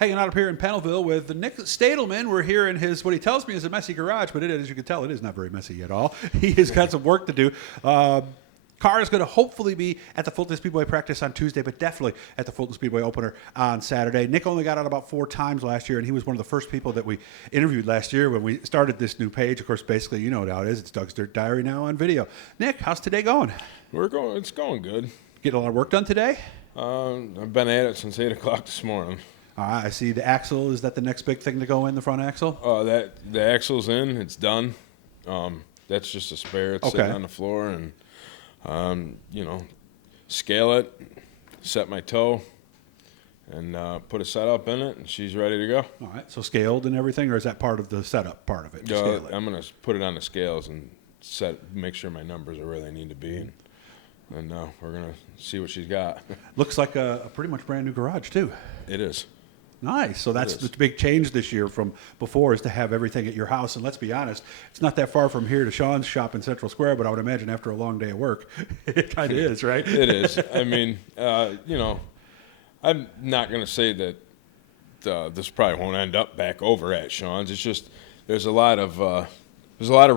hanging out up here in Pennellville with Nick Stadelmann. We're here in his, what he tells me is a messy garage, but as you can tell, it is not very messy at all. He has got some work to do. Car is going to hopefully be at the Fulton Speedway practice on Tuesday, but definitely at the Fulton Speedway opener on Saturday. Nick only got out about 4 times last year, and he was one of the first people that we interviewed last year when we started this new page. Of course, basically, you know how it is. It's Doug's Dirt Diary now on video. Nick, how's today going? It's going good. Getting a lot of work done today? I've been at it since 8 o'clock this morning. I see the axle. Is that the next big thing to go in, the front axle? The axle's in. It's done. That's just a spare. It's sitting on the floor, and scale it, set my toe, and put a setup in it, and she's ready to go. All right. So scaled and everything, or is that part of the setup part of it? Scale it? I'm going to put it on the scales and make sure my numbers are where they need to be, and we're going to see what she's got. Looks like a pretty much brand new garage, too. It is. Nice. So that's the big change this year from before, is to have everything at your house. And let's be honest, it's not that far from here to Sean's shop in Central Square, but I would imagine after a long day of work, it kind of is, right? It is. I mean, I'm not going to say that this probably won't end up back over at Sean's. It's just there's a lot of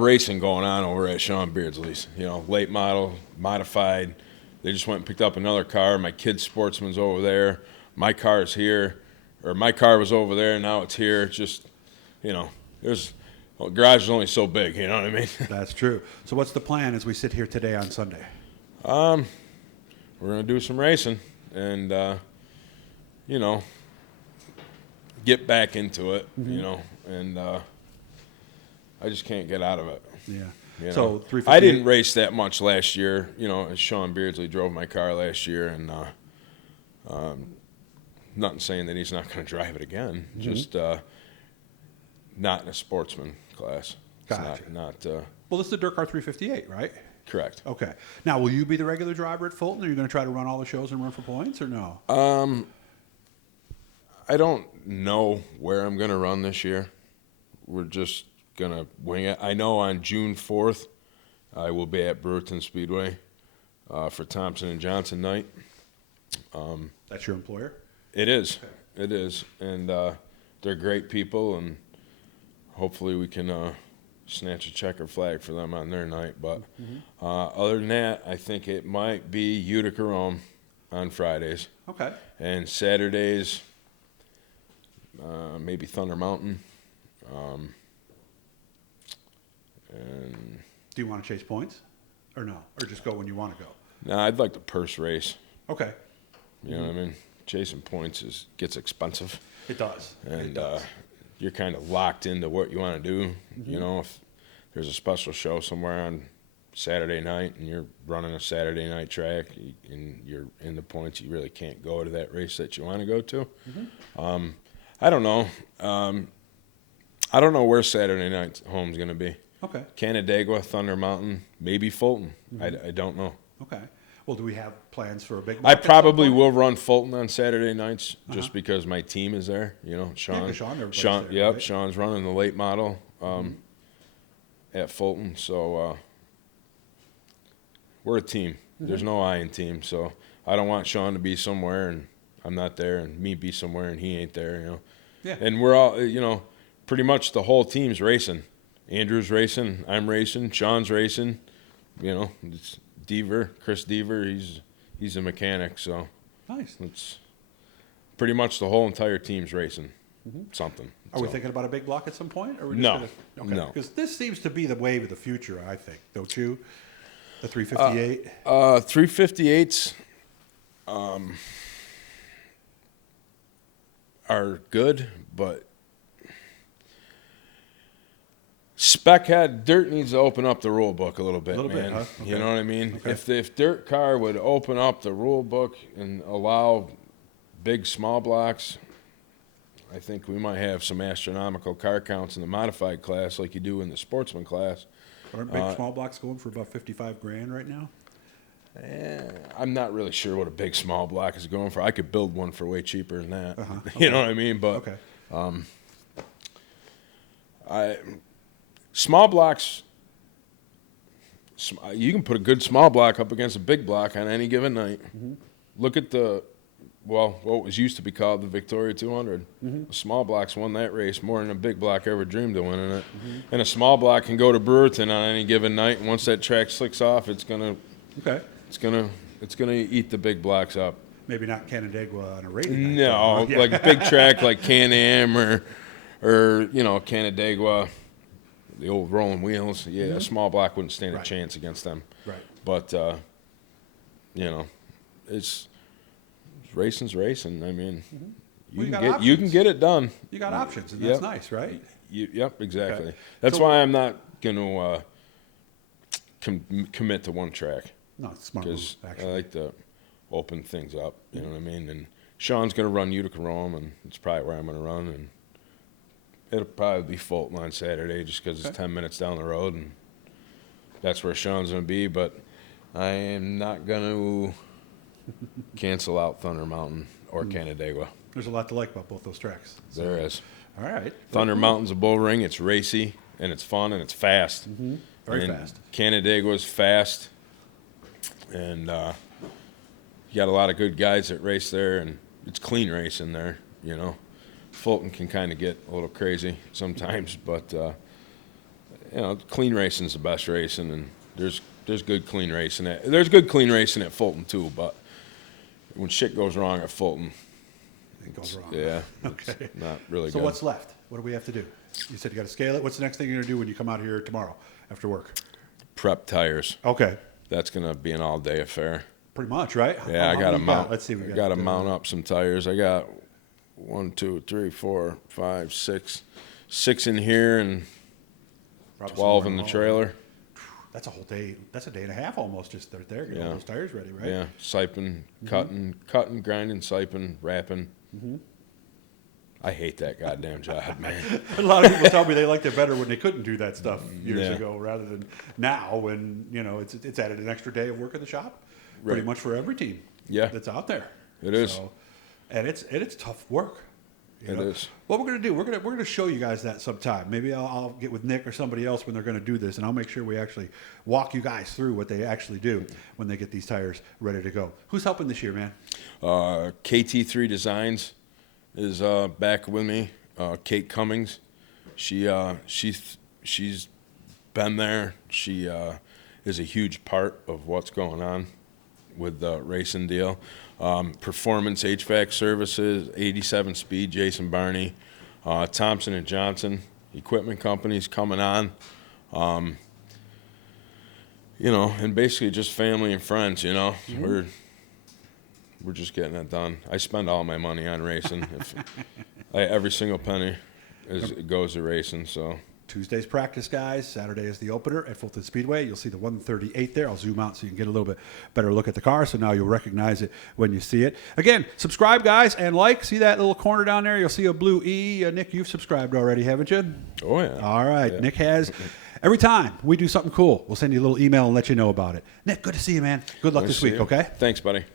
racing going on over at Sean Beardsley's. Late model, modified. They just went and picked up another car. My kid's Sportsman's over there. My car's here. Or my car was over there, and now it's here. It's just, the garage is only so big, you know what I mean? That's true. So what's the plan as we sit here today on Sunday? We're going to do some racing and, get back into it, and I just can't get out of it. Yeah. So I didn't race that much last year, as Sean Beardsley drove my car last year, and nothing saying that he's not going to drive it again. Just not in a sportsman class. Gotcha. Well, this is the Dirt Car 358, right? Correct. Okay. Now, will you be the regular driver at Fulton? Or are you going to try to run all the shows and run for points, or no? I don't know where I'm going to run this year. We're just going to wing it. I know on June 4th, I will be at Brewerton Speedway for Thompson and Johnson night. That's your employer? It is. Okay. It is. And they're great people, and hopefully we can snatch a checker flag for them on their night. But other than that, I think it might be Utica Rome on Fridays. Okay. And Saturdays, maybe Thunder Mountain. And do you want to chase points or no? Or just go when you want to go? No, I'd like to purse race. Okay. You know what I mean? Chasing points gets expensive. It does. And you're kind of locked into what you want to do. If there's a special show somewhere on Saturday night and you're running a Saturday night track and you're in the points, you really can't go to that race that you want to go to. I don't know. I don't know where Saturday night home's going to be. Okay. Canandaigua, Thunder Mountain, maybe Fulton. I don't know. Okay. Well, do we have plans for a big I probably will run Fulton on Saturday nights just because my team is there. Sean. Sean, yep, right? Sean's running the late model at Fulton. So we're a team. There's no I in team. So I don't want Sean to be somewhere and I'm not there, and me be somewhere and he ain't there. Yeah. And we're all, pretty much the whole team's racing. Andrew's racing. I'm racing. Sean's racing. It's Chris Deaver, he's a mechanic, so nice. It's pretty much the whole entire team's racing something. Are we thinking about a big block at some point? Or No. No. Because this seems to be the wave of the future, I think, don't you? The 358? 358s are good, but Dirt needs to open up the rule book a little bit, man. Huh? Okay. You know what I mean? Okay. If Dirt Car would open up the rule book and allow big small blocks, I think we might have some astronomical car counts in the modified class like you do in the sportsman class. Aren't big small blocks going for about $55,000 right now? I'm not really sure what a big small block is going for. I could build one for way cheaper than that. Okay. You know what I mean? But small blocks, you can put a good small block up against a big block on any given night. Look at the well, what was used to be called the Victoria 200. The small blocks won that race more than a big block ever dreamed of winning it. And a small block can go to Brewerton on any given night, and once that track slicks off, it's gonna eat the big blocks up. Maybe not Canandaigua on a rating night. No, Yeah. like big track like Can-Am or Canandaigua, the old rolling wheels. Yeah, a small block wouldn't stand a chance against them. Right. But it's racing's racing. I mean, you can get it done. You got options, and that's nice, right? Yep, exactly. Okay. That's So- why I'm not going to commit to one track, No, it's a smart move, because I actually. like to open things up. You know what I mean? And Sean's going to run Utica Rome, and it's probably where I'm going to run. And it'll probably be Fulton on Saturday, just because it's 10 minutes down the road, and that's where Sean's going to be. But I am not going to cancel out Thunder Mountain or Canandaigua. There's a lot to like about both those tracks. So, There is. all right. Thunder Mountain's a bull ring. It's racy, and it's fun, and it's fast. Very And fast. Canandaigua's fast, and you got a lot of good guys that race there, and it's clean racing there, you know. Fulton can kind of get a little crazy sometimes, but clean racing's the best racing, and there's good clean racing there's good clean racing at Fulton too, but when shit goes wrong at Fulton, It goes wrong. yeah, Okay. it's not really So good. what's left? What do we have to do? You said you got to scale it. What's the next thing you're going to do when you come out here tomorrow after work? Prep tires. Okay. That's gonna be an all-day affair. Pretty much, right? Yeah, I How got to many you mount. Let's see. We got to mount up some tires. I got 1, 2, 3, 4, 5, 6 in here and probably 12 somewhere in the home. trailer. That's a whole day. That's a day and a half almost just right there. Getting all Yeah. those tires ready, right? Yeah, siping, cutting, grinding, siping, wrapping. I hate that goddamn job, man. A lot of people tell me they liked it better when they couldn't do that stuff years Yeah. ago, rather than now when it's added an extra day of work in the shop, pretty Right. much for every team. Yeah. that's out there. It is. And it's tough work. It is. What we're gonna do, we're gonna show you guys that sometime. Maybe I'll get with Nick or somebody else when they're gonna do this, and I'll make sure we actually walk you guys through what they actually do when they get these tires ready to go. Who's helping this year, man? KT3 Designs is back with me. Kate Cummings, she's been there. She is a huge part of what's going on with the racing deal. Performance HVAC Services, 87 Speed, Jason Barney, Thompson and Johnson Equipment Companies coming on. And basically just family and friends. We're just getting it done. I spend all my money on racing. Every single penny goes to racing. So Tuesday's practice, guys. Saturday is the opener at Fulton Speedway. You'll see the 138 there. I'll zoom out so you can get a little bit better look at the car. So now you'll recognize it when you see it. Again, subscribe, guys, and like. See that little corner down there? You'll see a blue E. Nick, you've subscribed already, haven't you? Oh yeah. All right. Yeah. Nick has. Every time we do something cool, we'll send you a little email and let you know about it. Nick, good to see you, man. Good luck Nice this to week, see you. okay? Thanks, buddy.